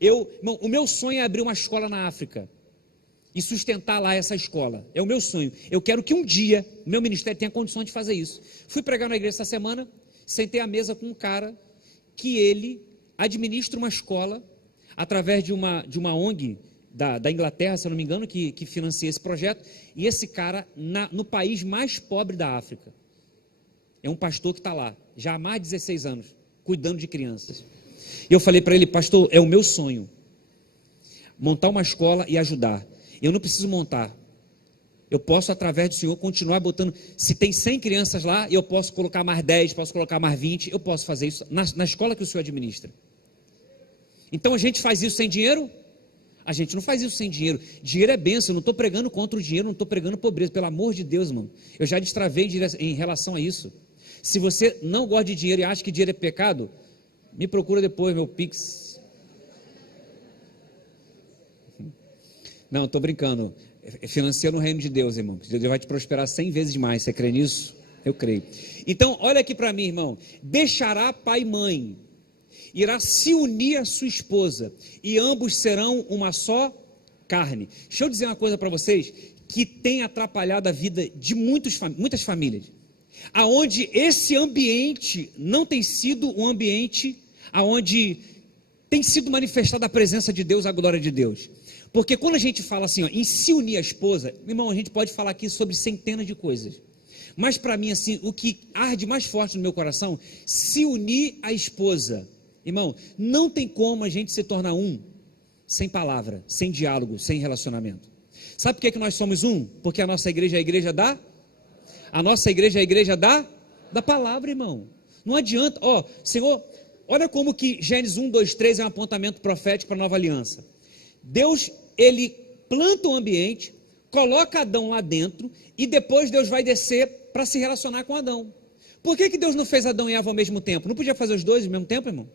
Irmão, o meu sonho é abrir uma escola na África e sustentar lá essa escola. É o meu sonho. Eu quero que um dia o meu ministério tenha condições de fazer isso. Fui pregar na igreja essa semana, sentei à mesa com um cara que ele administra uma escola através de uma ONG da Inglaterra, se eu não me engano, que financia esse projeto, e esse cara no país mais pobre da África. É um pastor que está lá, já há mais de 16 anos, cuidando de crianças. E eu falei para ele, pastor, é o meu sonho, montar uma escola e ajudar. Eu não preciso montar, eu posso através do Senhor continuar botando, se tem 100 crianças lá, eu posso colocar mais 10, posso colocar mais 20, eu posso fazer isso na escola que o Senhor administra. Então a gente faz isso sem dinheiro? A gente não faz isso sem dinheiro. Dinheiro é bênção, eu não estou pregando contra o dinheiro, não estou pregando pobreza, pelo amor de Deus, irmão. Eu já destravei em relação a isso. Se você não gosta de dinheiro e acha que dinheiro é pecado, me procura depois, meu Pix. Não, estou brincando. Financia no reino de Deus, irmão. Deus vai te prosperar 100 vezes mais. Você crê nisso? Eu creio. Então, olha aqui para mim, irmão. Deixará pai e mãe, irá se unir à sua esposa, e ambos serão uma só carne. Deixa eu dizer uma coisa para vocês, que tem atrapalhado a vida de muitas famílias, aonde esse ambiente não tem sido um ambiente aonde tem sido manifestada a presença de Deus, a glória de Deus. Porque quando a gente fala assim, ó, em se unir à esposa, irmão, a gente pode falar aqui sobre centenas de coisas. Mas para mim, assim, o que arde mais forte no meu coração, se unir à esposa. Irmão, não tem como a gente se tornar um sem palavra, sem diálogo, sem relacionamento. Sabe por que nós somos um? Porque a nossa igreja é a igreja da... A nossa igreja é a igreja da palavra, irmão. Não adianta, ó, Senhor, olha como que Gênesis 1, 2, 3 é um apontamento profético para a nova aliança. Deus, ele planta o ambiente, coloca Adão lá dentro, e depois Deus vai descer para se relacionar com Adão. Por que Deus não fez Adão e Eva ao mesmo tempo? Não podia fazer os dois ao mesmo tempo, irmão?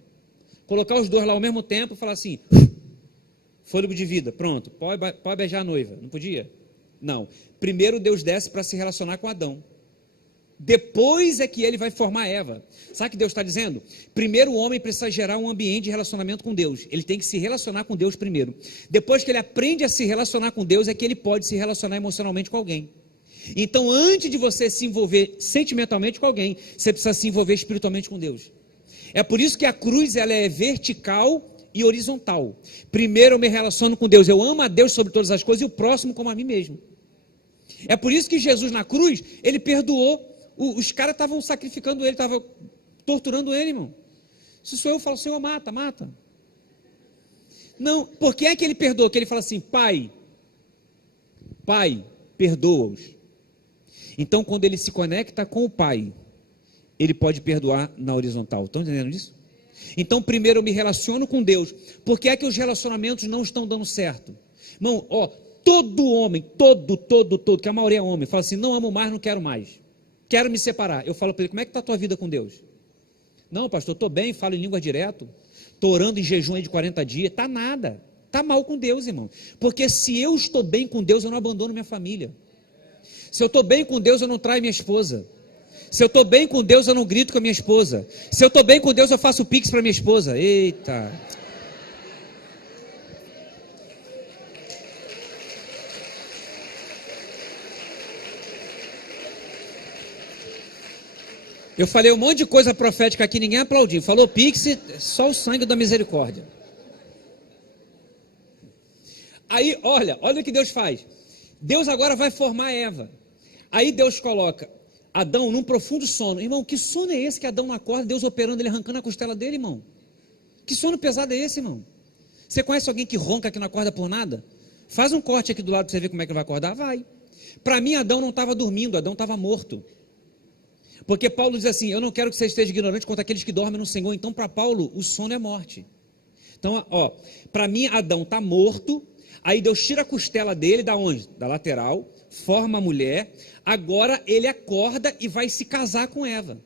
Colocar os dois lá ao mesmo tempo e falar assim, fôlego de vida, pronto, pode beijar a noiva, não podia? Não, primeiro Deus desce para se relacionar com Adão, depois é que ele vai formar Eva. Sabe o que Deus está dizendo? Primeiro o homem precisa gerar um ambiente de relacionamento com Deus, ele tem que se relacionar com Deus primeiro, depois que ele aprende a se relacionar com Deus, é que ele pode se relacionar emocionalmente com alguém. Então antes de você se envolver sentimentalmente com alguém, você precisa se envolver espiritualmente com Deus. É por isso que a cruz ela é vertical e horizontal. Primeiro eu me relaciono com Deus, eu amo a Deus sobre todas as coisas e o próximo como a mim mesmo. É por isso que Jesus na cruz, ele perdoou, os caras estavam sacrificando ele, estavam torturando ele, irmão. Se sou eu falo, Senhor, mata, mata. Não, por que é que ele perdoa? Que ele fala assim, Pai, perdoa-os. Então, quando ele se conecta com o Pai, ele pode perdoar na horizontal. Estão entendendo isso? Então, primeiro eu me relaciono com Deus. Por que é que os relacionamentos não estão dando certo? Irmão, ó, todo homem, todo, que a maioria é homem, fala assim, não amo mais, não quero mais. Quero me separar. Eu falo para ele, como é que está a tua vida com Deus? Não, pastor, estou bem, falo em língua direto. Estou orando em jejum aí de 40 dias. Está nada. Está mal com Deus, irmão. Porque se eu estou bem com Deus, eu não abandono minha família. Se eu estou bem com Deus, eu não traio minha esposa. Se eu estou bem com Deus, eu não grito com a minha esposa. Se eu estou bem com Deus, eu faço pix para minha esposa. Eita! Eu falei um monte de coisa profética aqui, ninguém aplaudiu. Falou pix, só o sangue da misericórdia. Aí, olha o que Deus faz. Deus agora vai formar Eva. Aí Deus coloca Adão num profundo sono. Irmão, que sono é esse que Adão não acorda, Deus operando, ele arrancando a costela dele, irmão? Que sono pesado é esse, irmão? Você conhece alguém que ronca que não acorda por nada? Faz um corte aqui do lado para você ver como é que ele vai acordar. Vai. Para mim, Adão não estava dormindo, Adão estava morto. Porque Paulo diz assim, eu não quero que você esteja ignorante quanto aqueles que dormem no Senhor. Então, para Paulo, o sono é morte. Então, ó, para mim, Adão está morto. Aí Deus tira a costela dele, da onde? Da lateral, forma a mulher. Agora ele acorda e vai se casar com Eva.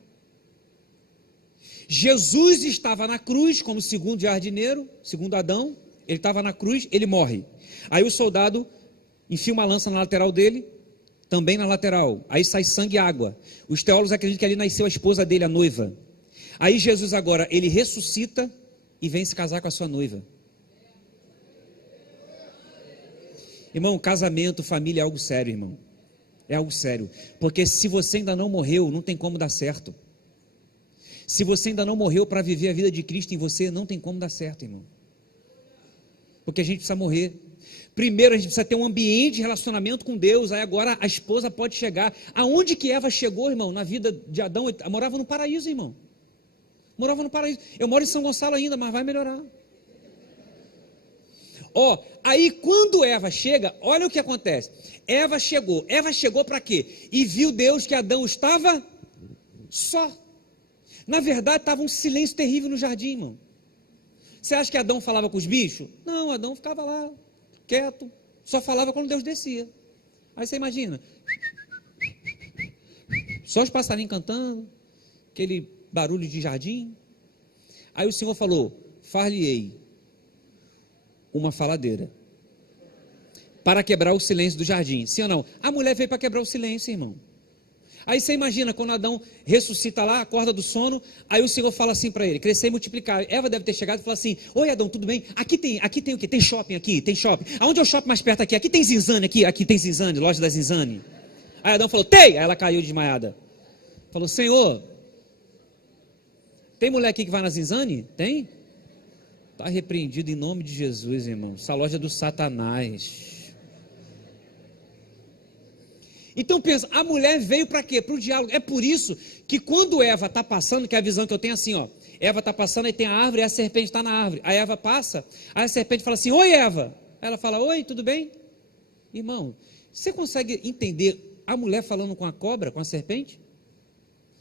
Jesus estava na cruz como segundo jardineiro, segundo Adão. Ele estava na cruz, ele morre. Aí o soldado enfia uma lança na lateral dele, também na lateral. Aí sai sangue e água. Os teólogos acreditam que ali nasceu a esposa dele, a noiva. Aí Jesus agora, ele ressuscita e vem se casar com a sua noiva. Irmão, casamento, família é algo sério, irmão. É algo sério. Porque se você ainda não morreu, não tem como dar certo. Se você ainda não morreu para viver a vida de Cristo em você, não tem como dar certo, irmão. Porque a gente precisa morrer. Primeiro a gente precisa ter um ambiente de relacionamento com Deus. Aí agora a esposa pode chegar. Aonde que Eva chegou, irmão? Na vida de Adão, morava no paraíso, irmão. Morava no paraíso. Eu moro em São Gonçalo ainda, mas vai melhorar. Ó, aí quando Eva chega, olha o que acontece. Eva chegou para quê? E viu Deus que Adão estava só. Na verdade estava um silêncio terrível no jardim, irmão. Você acha que Adão falava com os bichos? Não, Adão ficava lá, quieto, só falava quando Deus descia. Aí você imagina, só os passarinhos cantando, aquele barulho de jardim. Aí o Senhor falou, far-lhe-ei uma faladeira, para quebrar o silêncio do jardim, sim ou não? A mulher veio para quebrar o silêncio, irmão. Aí você imagina, quando Adão ressuscita lá, acorda do sono, aí o Senhor fala assim para ele, crescer e multiplicar. Eva deve ter chegado e falado assim, oi Adão, tudo bem? Aqui tem o quê? Tem shopping aqui, tem shopping. Aonde é o shopping mais perto aqui? Aqui tem Zinzane, aqui tem Zinzane, loja da Zinzane. Aí Adão falou, tem! Aí ela caiu desmaiada. Falou, Senhor, tem mulher aqui que vai na Zinzane? Tem? Está repreendido em nome de Jesus, irmão. Essa loja é do Satanás. Então pensa, a mulher veio para quê? Para o diálogo. É por isso que quando Eva está passando, que é a visão que eu tenho assim, ó. Eva está passando, aí tem a árvore e a serpente está na árvore. Aí Eva passa, aí a serpente fala assim, oi Eva. Aí ela fala, oi, tudo bem? Irmão, você consegue entender a mulher falando com a cobra, com a serpente?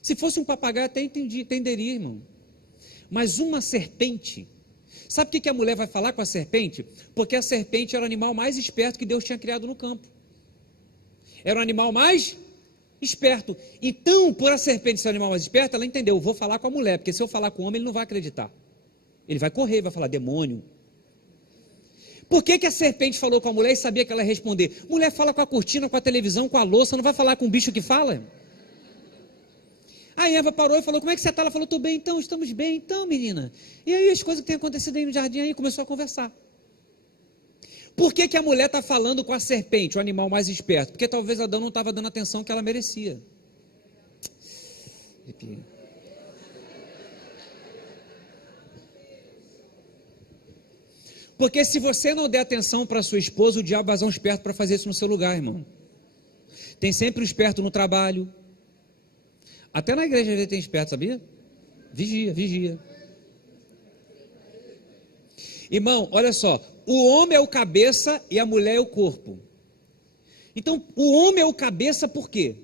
Se fosse um papagaio até entenderia, irmão. Mas uma serpente... Sabe o que a mulher vai falar com a serpente? Porque a serpente era o animal mais esperto que Deus tinha criado no campo. Era o animal mais esperto. Então, por a serpente ser o animal mais esperto, ela entendeu, vou falar com a mulher, porque se eu falar com o homem, ele não vai acreditar. Ele vai correr, vai falar, demônio. Por que a serpente falou com a mulher e sabia que ela ia responder? Mulher fala com a cortina, com a televisão, com a louça, não vai falar com o bicho que fala? Aí Eva parou e falou, como é que você está? Ela falou, estou bem, então, estamos bem, então, menina. E aí as coisas que têm acontecido aí no jardim, aí começou a conversar. Por que a mulher está falando com a serpente, o animal mais esperto? Porque talvez Adão não estava dando a atenção que ela merecia. Porque se você não der atenção para sua esposa, o diabo vai usar um esperto para fazer isso no seu lugar, irmão. Tem sempre um esperto no trabalho. Até na igreja tem esperto, sabia? Vigia. Irmão, olha só, o homem é o cabeça e a mulher é o corpo. Então, o homem é o cabeça por quê?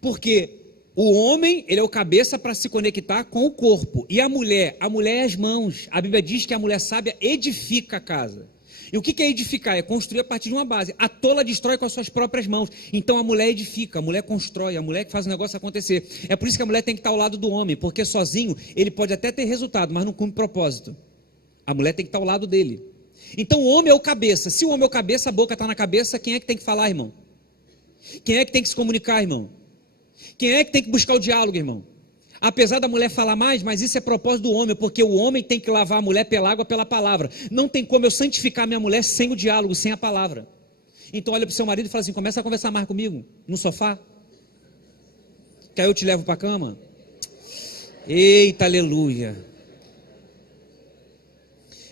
Porque o homem, ele é o cabeça para se conectar com o corpo. E a mulher é as mãos. A Bíblia diz que a mulher sábia edifica a casa. E o que é edificar? É construir a partir de uma base. A tola destrói com as suas próprias mãos. Então a mulher edifica, a mulher constrói, a mulher que faz o negócio acontecer. É por isso que a mulher tem que estar ao lado do homem, porque sozinho ele pode até ter resultado, mas não cumpre propósito. A mulher tem que estar ao lado dele. Então o homem é o cabeça. Se o homem é o cabeça, a boca está na cabeça, quem é que tem que falar, irmão? Quem é que tem que se comunicar, irmão? Quem é que tem que buscar o diálogo, irmão? Apesar da mulher falar mais, mas isso é propósito do homem, porque o homem tem que lavar a mulher pela água, pela palavra. Não tem como eu santificar minha mulher sem o diálogo, sem a palavra. Então olha para o seu marido e fala assim, começa a conversar mais comigo, no sofá. Que aí eu te levo para a cama. Eita, aleluia.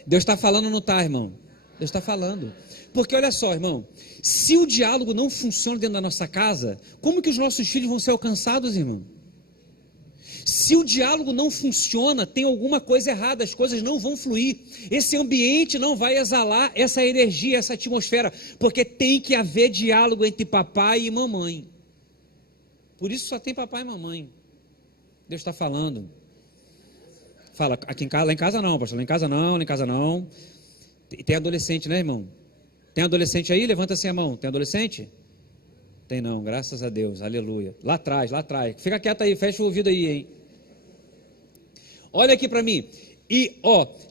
Deus está falando ou não está, irmão? Deus está falando. Porque olha só, irmão, se o diálogo não funciona dentro da nossa casa, como que os nossos filhos vão ser alcançados, irmão? Se o diálogo não funciona, tem alguma coisa errada, as coisas não vão fluir, esse ambiente não vai exalar essa energia, essa atmosfera, porque tem que haver diálogo entre papai e mamãe. Por isso só tem papai e mamãe. Deus está falando. Fala, aqui em casa, lá em casa não, pastor, lá em casa não, lá em casa não. Tem adolescente, né, irmão? Tem adolescente aí? Levanta assim a mão. Tem adolescente? Tem não, graças a Deus, aleluia. Lá atrás, lá atrás. Fica quieto aí, fecha o ouvido aí, hein? Olha aqui para mim. E,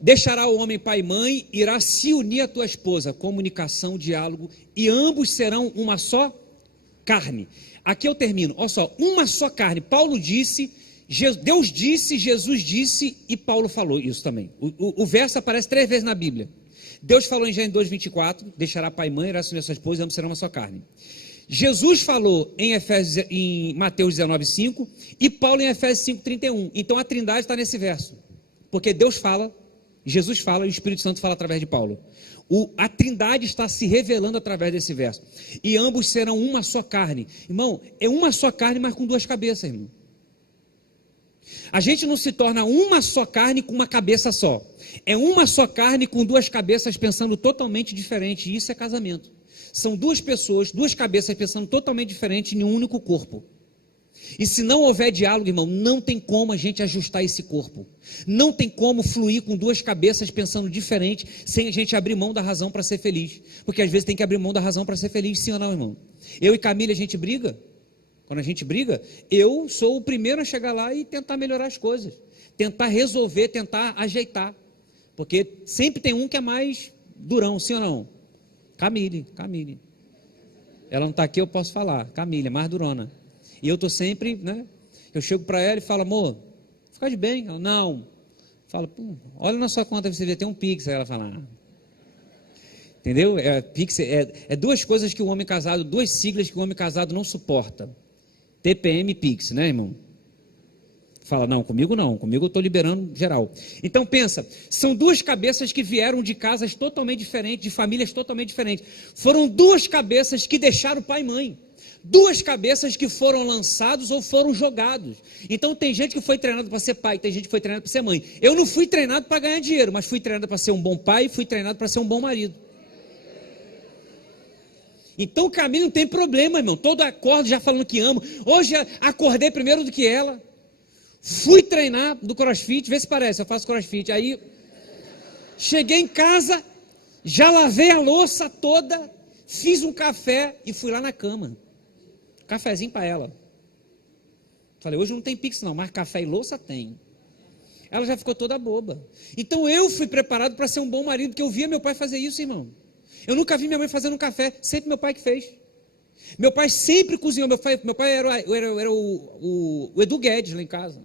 deixará o homem pai e mãe, irá se unir à tua esposa. Comunicação, diálogo, e ambos serão uma só carne. Aqui eu termino. Olha só, uma só carne. Paulo disse, Deus disse, Jesus disse, e Paulo falou isso também. O verso aparece 3 vezes na Bíblia. Deus falou em Gênesis 2:24, deixará pai e mãe, irá se unir à sua esposa, e ambos serão uma só carne. Jesus falou em Mateus 19:5 e Paulo em Efésios 5:31. Então a Trindade está nesse verso, porque Deus fala, Jesus fala e o Espírito Santo fala através de Paulo. A Trindade está se revelando através desse verso. E ambos serão uma só carne. Irmão, é uma só carne, mas com 2 cabeças, irmão. A gente não se torna uma só carne com uma cabeça só. É uma só carne com 2 cabeças pensando totalmente diferente. E isso é casamento. São 2 pessoas, 2 cabeças pensando totalmente diferente em um único corpo. E se não houver diálogo, irmão, não tem como a gente ajustar esse corpo. Não tem como fluir com 2 cabeças pensando diferente, sem a gente abrir mão da razão para ser feliz. Porque às vezes tem que abrir mão da razão para ser feliz, sim ou não, irmão? Eu e Camila, a gente briga. Quando a gente briga, eu sou o primeiro a chegar lá e tentar melhorar as coisas. Tentar resolver, tentar ajeitar. Porque sempre tem um que é mais durão, sim ou não? Camille. Ela não está aqui, eu posso falar. Camille, é mais durona. E eu estou sempre, né? Eu chego para ela e falo, amor, fica de bem. Ela, não. Fala, olha na sua conta, você vê, tem um Pix. Aí ela fala, entendeu? Pix é 2 coisas que o homem casado, 2 siglas que o homem casado não suporta. TPM e Pix, né, irmão? Fala, não, comigo eu estou liberando geral. Então pensa, são 2 cabeças que vieram de casas totalmente diferentes, de famílias totalmente diferentes. Foram 2 cabeças que deixaram pai e mãe. 2 cabeças que foram lançados ou foram jogados. Então tem gente que foi treinado para ser pai, tem gente que foi treinado para ser mãe. Eu não fui treinado para ganhar dinheiro, mas fui treinado para ser um bom pai, fui treinado para ser um bom marido. Então o caminho não tem problema, irmão. Todo acordo já falando que amo. Hoje acordei primeiro do que ela. Fui treinar do crossfit, vê se parece, eu faço crossfit. Aí cheguei em casa, já lavei a louça toda, fiz um café e fui lá na cama. Cafezinho para ela. Falei, hoje não tem Pix não, mas café e louça tem. Ela já ficou toda boba. Então eu fui preparado para ser um bom marido, porque eu via meu pai fazer isso, irmão. Eu nunca vi minha mãe fazendo um café, sempre meu pai que fez. Meu pai sempre cozinhou, meu pai era o Edu Guedes lá em casa.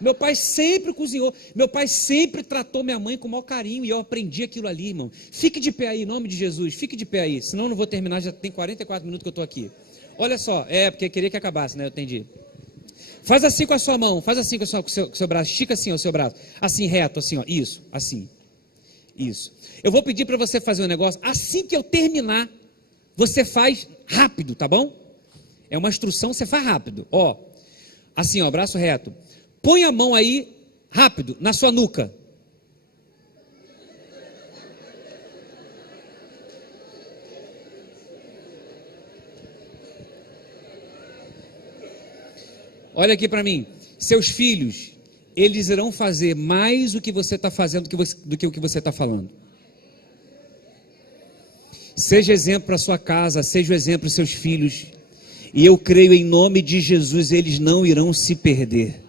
Meu pai sempre cozinhou, meu pai sempre tratou minha mãe com o maior carinho, e eu aprendi aquilo ali, irmão. Fique de pé aí, em nome de Jesus, fique de pé aí, senão eu não vou terminar, já tem 44 minutos que eu estou aqui. Olha só, porque queria que acabasse, né, eu entendi. Faz assim com a sua mão, faz assim com o seu braço, estica assim o seu braço, assim reto, assim, ó, isso, assim, isso. Eu vou pedir para você fazer um negócio, assim que eu terminar, você faz rápido, tá bom? É uma instrução, você faz rápido, assim, ó, braço reto. Põe a mão aí, rápido, na sua nuca. Olha aqui para mim. Seus filhos, eles irão fazer mais o que você está fazendo do que o que você está falando. Seja exemplo para sua casa, seja o exemplo para seus filhos. E eu creio em nome de Jesus, eles não irão se perder.